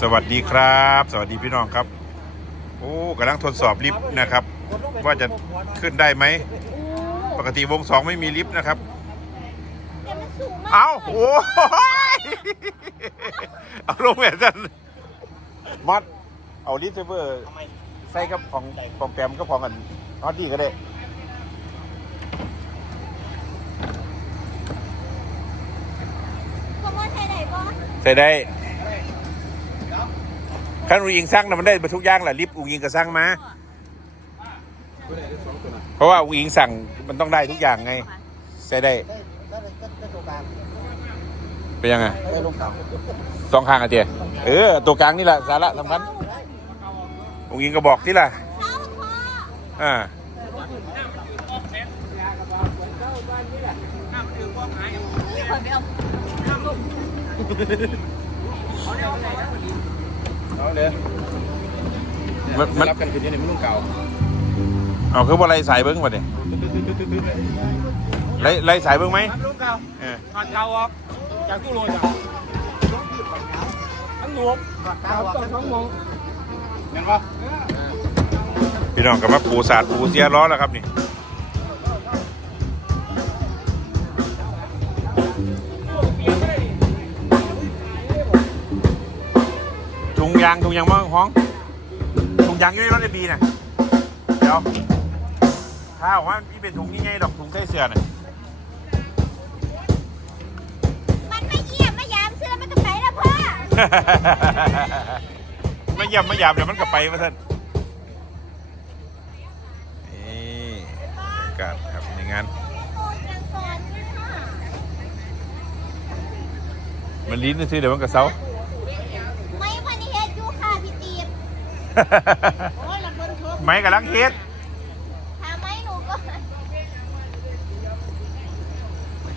สวัสดีครับ สวัสดีพี่น้องครับ โอ้กำลังทดสอบลิฟต์นะครับ ว่าจะขึ้นได้ไหม ปกติวงสองไม่มีลิฟต์นะครับ แต่มันสูงมากเอาโอ้ยเอาลงแบบนั้นมัด เอาลิฟต์เซเวอร์ใส่กับของของแกรมก็ของกันฮอตดี้ก็ได้เพราะว่าใช่ไหนบ่ใส่ได้ ขั้นอูยิงสร้างนะมันได้ไปทุกอย่างแหละลิฟต์อูยิงก็สร้างมา เพราะว่าอูยิงสั่งมันต้องได้ทุกอย่างไงใส่ได้เป็นยังไงสองข้างอะเจียเออ ตัวกลางนี่แหละสาระสำคัญอูยิงก็บอกที่ล่ะเศร้าพออ่า นี่คนไปเอาเอาเลยมันมัน รับกันคืนนี้ในมุ่งเก่าเอาคือว่าไรสายเบิ้งมาเนี่ยไรไรสายเบิ้งไหมลุงเก่าเออถอดเก่าออกจากตู้โรยจ้ะทั้งหลวมเก่าต้องท้องมองเห็นปะพี่น้องกับมาปูศาสตร์ปูเสียล้อแล้วครับนี่ ยางถุงยางมั่งห้องถุงยางอยู่ในรถไอบีน่ะเดี๋ยวถ้าออกมาพี่เป็นถุงนี่ไงดอกถุงใส่เสื้อน่ะมันไม่เยี่ยมไม่ยามเสื้อมันก็ไปแล้วพ่อไม่ย่ำไม่ยามเดี๋ยวมันก็ไปมาท่านนี่อากาศครับในงานโกนกลางก่อนค่ะมันลิ้นซื้อเดี๋ยวมันก็เซา ไม่พันนี้เฮ็ดอยู่ค่ะพี่ตีบ โอ้ยลำบนทุกไม้กำลังเฮ็ดถามไหมหนูก็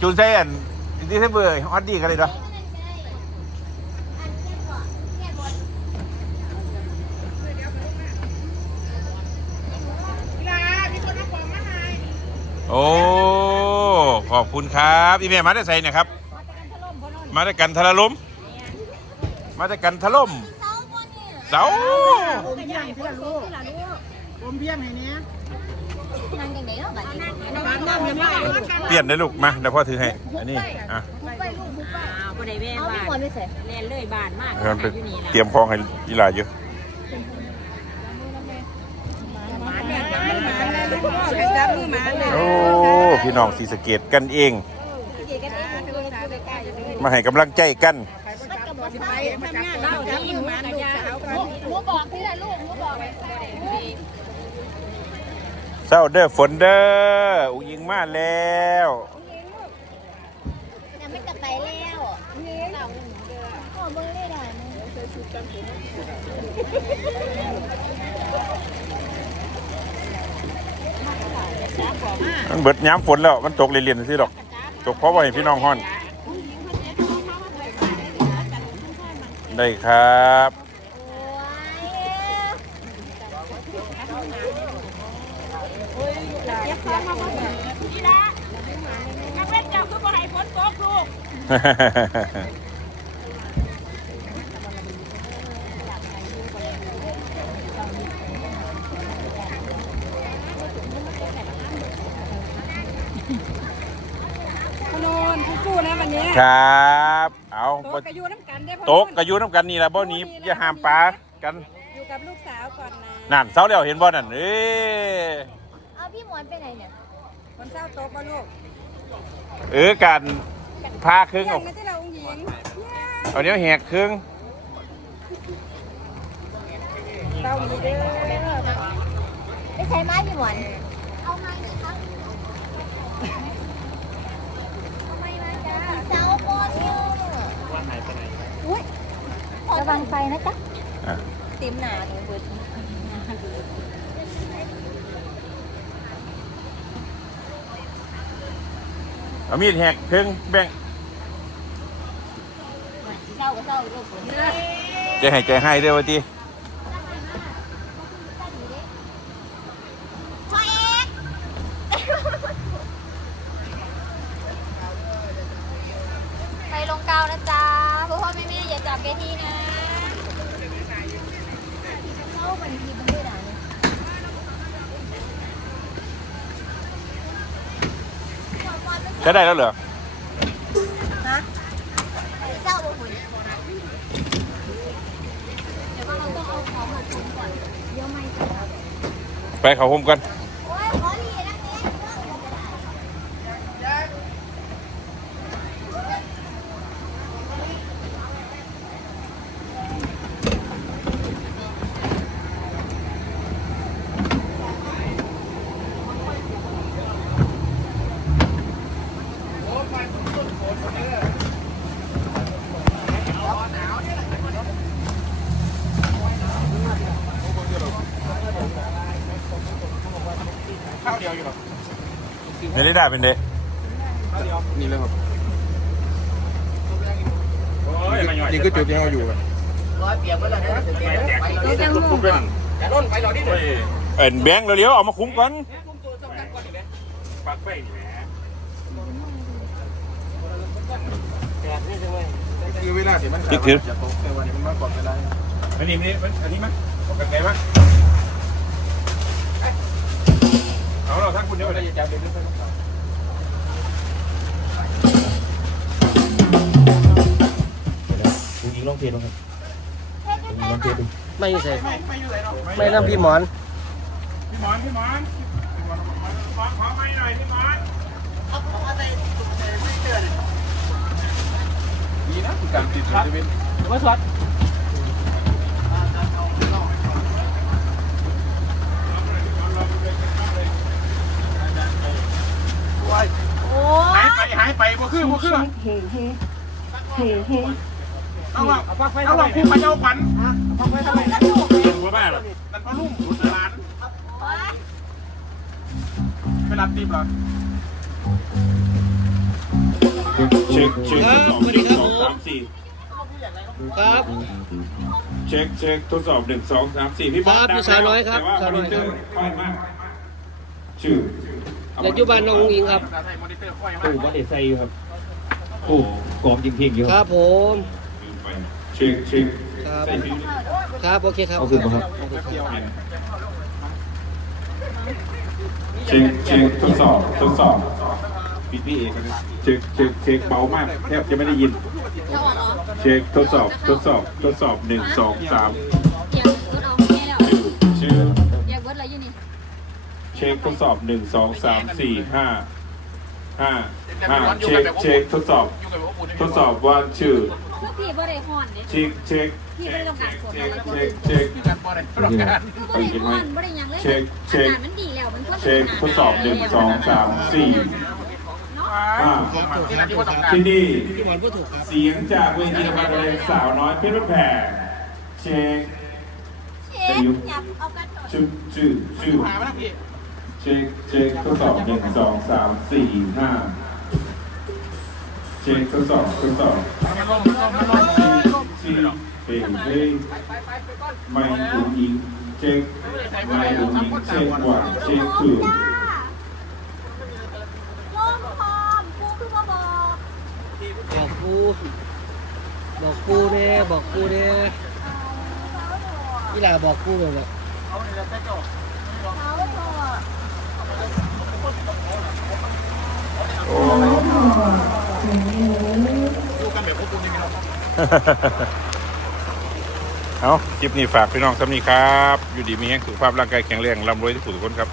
จูนใส่อันที่ใส่เบอร์ฮอตดีกันเลยเนาะอันเนี้ยก่อนเนี่ยบนโอ้ ขอบคุณครับอีเมลมาได้ใส่เนี่ยครับ มาได้กันทะลมมาได้กันทะลมเศร้าบนเนี่ย เสาอมเพียงที่ละลูกอมเพียงให้เนี้ยนั่งยังไงเนาะบัดนี้บ้านน้ำยังไม่เปลี่ยนได้ลูกมาเดี๋ยวพ่อถือให้ อันนี้ อะทุบไปลูกทุบไปอ้าวบ่ได้แว่เอาพี่บ้านหมอนไปใส่แล่นเลยบ้านมากเออมันเป็นอยู่นี่ล่ะเตรียมของให้ยีหลาอยู่หมาเนี่ยจับมือหมาเลยช่วยจับมือหมาเลยโอ้ พี่น้องสีสะเกตกันเองเด็กกันเองดูสาวใกล้ๆเลยมาให้กำลังใจกัน มันกับบ่เศร้าทำงานเราที่หมากั บอกพี่ละลูกหนูบอกเศร้าเด้อฝนเด้ออุยยิงมาแล้วยังไม่กลับไปแล้วนี่เราขอเบิ่งได้ด่านมันเบิดย้ำฝนแล้ว มันตกเรียนๆสิดอก ตกเพราะว่าให้พี่น้องฮ้อน ได้ครับ นี่ละนักเล่นเจ้าคือบ่ให้ฝนตกลูกพนนสู้ๆนะวันนี้ครับ เอาโตกกระยูน้ำกันได้อโตกกระยูน้ำกันนี่ละบ่หนี้อย่าห้ามปลากัน อยู่กับลูกสาวก่อนนะ นั่นเสาแล้วเห็นบ่นั่นเอ้ย เอาพี่หมอนไปไหนเนี่ยคนเศร้าโตก็ลูกเออการพาครึ่งยัเอางไม่ได้เราองค์หญิงเอาเนี้ยแหกครึ่งเต้ามีเด้อไปใช้ไม้พี่หมอนเอาไม้นี่ครับเอาไม้มาจ้าเสาบนอยู่วันไหนไปไหนอุ้ยระวังไฟนะจ๊ะอะเต็มหนาหนูเบิด เอามีดแหกครึ่งแบ่งเศร้าก็เศร้าลูกฝนจะให้ใจให้เด้อว่าติพ่อเอกไปลงกาวนะจ๊ะพ่อพ่อแม่แม่อย่าจับแกทีนะ วันทีมันไม่ด่าเลย ใช้ได้แล้วเหรอฮะเศร้าบ่หุ่นแต่ว่าเราต้องเอาของมาชมก่อน เดี๋ยวไม่จะดับไปเขาโฮมกัน โอ้ยขอดีนะเนี่ย เมลิดาเป็นเด็กนี่เลยครับยิงก็จุดยังเอาอยู่อะเอ็นแบงค์เร็วๆเอามาคุ้มกันคือเวลาที่มันจะตกแต่วันนี้มันมากกว่าเวลาอันนี้นี่อันนี้มั้ยเป็นไงบ้างเอาเราทั้งคุณเดียวเวเลลายจะจับเดินไปคุ ณยิงร้องเพลงลงครับคุณยิงร้องเพลงดูไม่ใช่ไม่น้ำพี่หมอนพี่หมอน พี่หมอนพี่หมอนขอขอไม้หน่อยพี่หมอนดีนะการติดจะเป็นว่าสวัสดโอ้หายไปหายไปบ่คือบ่คือ เอาว่าเอาว่าคู่พระเจ้าขวัญหัวบ้าหรอนั่นพ่อลุ่มรุดหลานยไปรับตีบเหรอเช็คเช็คทดสอบหนึ่งสองสามสี่ครับเช็คเช็คทดสอบหนึ่งสองสามสี่พี่บอสครับพี่สาวน้อยครับแต่ว่าสาวน้อยครับมนิเตร์ค่อยมากชื่อปัจจุบันน้องอิงครับภาษาไทยมอนิเตอร์ค่อยมาตู้กวัดเดชไซอยู่ครับตู้กรอบยิงเพลงอยู่คครัรับบผม เช็คเช็คครับ ใส่ชื่อครับโอเคครับเอาขึ้นมาครับ เช็คเช็คทดสอบทดสอบปิดพี่เอกนะเช็คเช็คเช็คเบามากแทบจะไม่ได้ยินจะออกเหรอเช็คทดสอบทดสอบทดสอบหนึ่งสองสามเดี๋ยวรถเอาแม่แล้วชื่อชื่ออยากเบิดอะไรอยู่นี่เช็คทดสอบหนึ่งสองสามสี่ห้าห้าห้าเช็คเช็คทดสอบอยู่กับพวกคุณทดสอบว่าชื่อ เพื่อพี่บ่ได้ฮอนเนี่ยเช็คเช็คพี่บ่ได้ต้องการฝนเช็อะคไรเช็คเช็คการบอลเลยประการคือบ่ได้ฮอนบ่ได้หยังเลยเช็คเช็คอากาศมันดีแล้วมันควรจะเช็คทดสอบหนึ่งสองสามสี่ห้าที่ไหนที่ว่าต้องการที่นี่พี่หมอนพูดถูกครับเสียงจากเวทีระบายเพลงสาวน้อยเพชรบ้านแพงเช็คเช็คหยับเอากันหน่อยชื่อชื่อชื่อหามาแล้วพี่เช็คเช็คทดสอบหนึ่งสองสามสี่ห้า เช็คทดสอบทดสอบมันลงมันลงมันลงสี่เฮ้ยเฮ้ยไม่ถูกยิงเช็คไม่ถูกยิงเช็ควันเช็คคือจ้าลมพร้อมกูคือบ่บอกบอกกูบอกกูเน่บอกกูเน่นี่แหละบอกกูเลยแหละเขาบอ กดูกันแบบพวกคุณนี่มีหรอเอาคลิปนี้ฝากพี่น้องสำนีครับ อยู่ดีมีแห่งสุขภาพร่างกายแข็งแรงร่ำรวยที่สุดทุกคนครับ